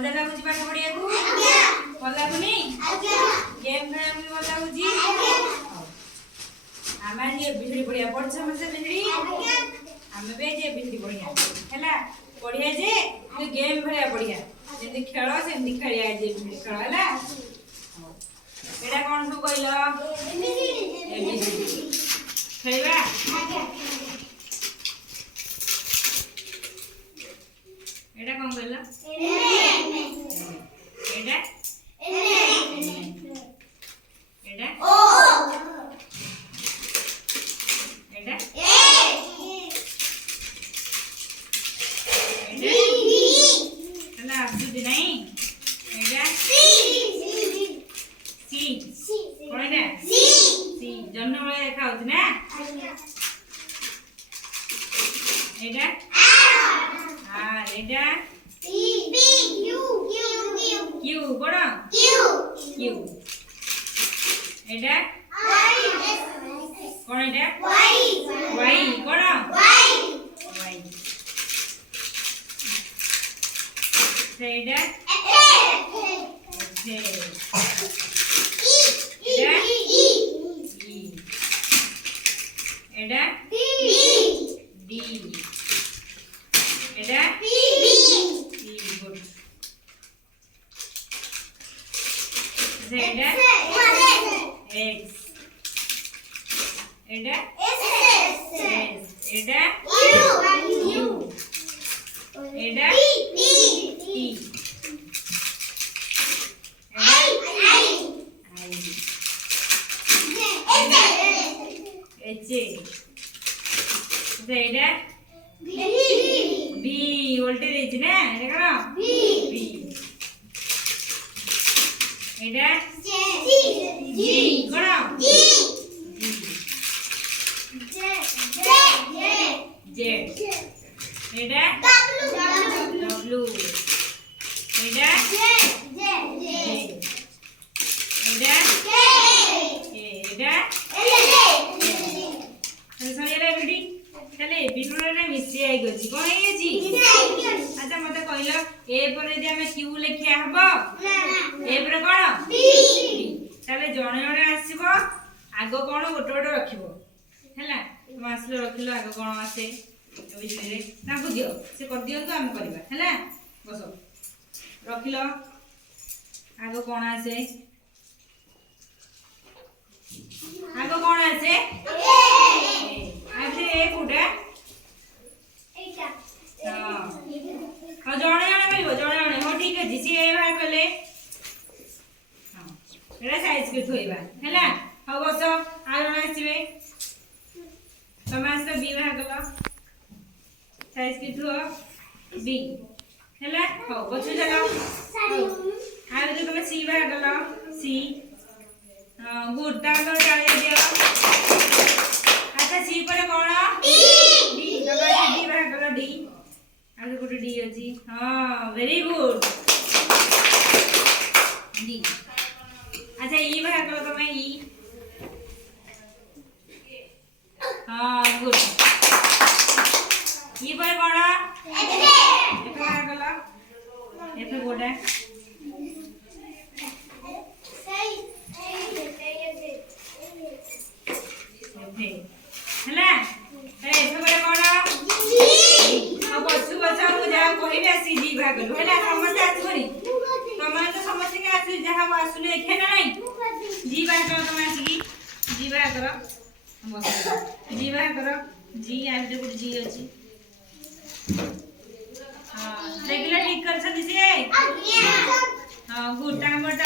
मजा लगुच पाठ पढ़िया को भल लगुनि गेम खेला भल लगुच आम आज एबीसीडी पढ़िया पढ़ समस्त एबीसीडी आम भी आज एबीसीडी पढ़िया है पढ़िया जे गेम खेला पढ़िया जमी खेल सेमती खेलिया आज एबीसीडी खेल है एटा कौन सब कहल एबीसीडी खेलवा एटा कौन कहल एटा एटा एटा चला आसुदी नहीं एटा सी कौन एटा सी जन्म बेले देखा होती ना एटा आर एटा क्यू कौन क्यू एटा कौन एटा वाई कौन Y Etah Etah D Etah C good Etah x Etah S Etah you Etah T H Etah B voltage ना एटा कौन बी एटा जी कौन जेड एटा डब्ल्यू एटा एटा एटा सरिया बेटी चले बिजुड़ा मिसी आई गछि कोन हे छि अच्छा मते कहलो ए पर यदि हम क्यू लिखिया हबो ए पर कोन बी चले जणे जणे आसीबो आगो कोन गोटे गोटे रखिबो हैला तुम आसलो रखिलो आगो कोन आसे बिजुड़ी रे ताकू दियो से कर दियो तो हम करबा हैला बसो रखिलो आगो कोन आसे आगो कोन आसे आसे ए फुटा हाँ जड़े जड़े कह जड़े जड़े हाँ ठीक है सी ए बाहर कले हाँ एटा साइज के थोइबा हैला हाँ बस आ जण आसीबे तुम आस बी बाहर कल साइज के थो बी हैला हाँ बस चलो आ तुम सी बाहर कल सी हाँ गुड ताको चले दियो अच्छा सी पर कौन डी दबा डी बाहर कल डी आगे गोटे डी अछि हाँ वेरी गुड डी अच्छा ई बाहर करो तुम ई हाँ गुड ई पर कौन एफ बाहर कल एफ गोटे हैला ए एफ पर कौन अब बसु बसा मुझे कहबे आसी जी भागलु हैला समस्त आसबरी तमन तो समस्त के आसी जहां आसुले एखे ना नहीं जी बाहर करो तुम आसी जी बाहर करो बस जी बाहर करो जी आ दे गुड जी अछि हां देखला ठीक कर छ दिसे हां गुड टाइम दियो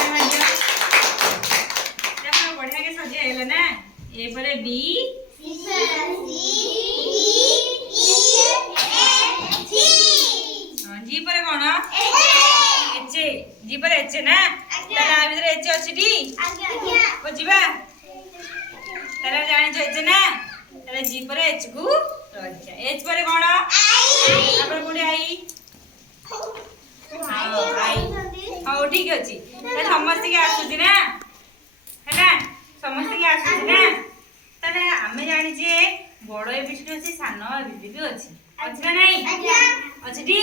देखो बढ़िया के सजे आइला ना ए परे बी जी पर कौन एच जी पर एच ना तारा भीतर एच अछि डी को जीवा तारा जानि छ एच ना तारा जी पर एच को रखिया एच पर कौन अपन कोडी आई हां आई हां ठीक अछि समस्त के आसुची ना हैला समस्त के आसुची ना ताने हमें जानि जे बड़ एबीसीडी अछि सान एबीसीडी भी अछि अच्छा नहीं अच्छा डी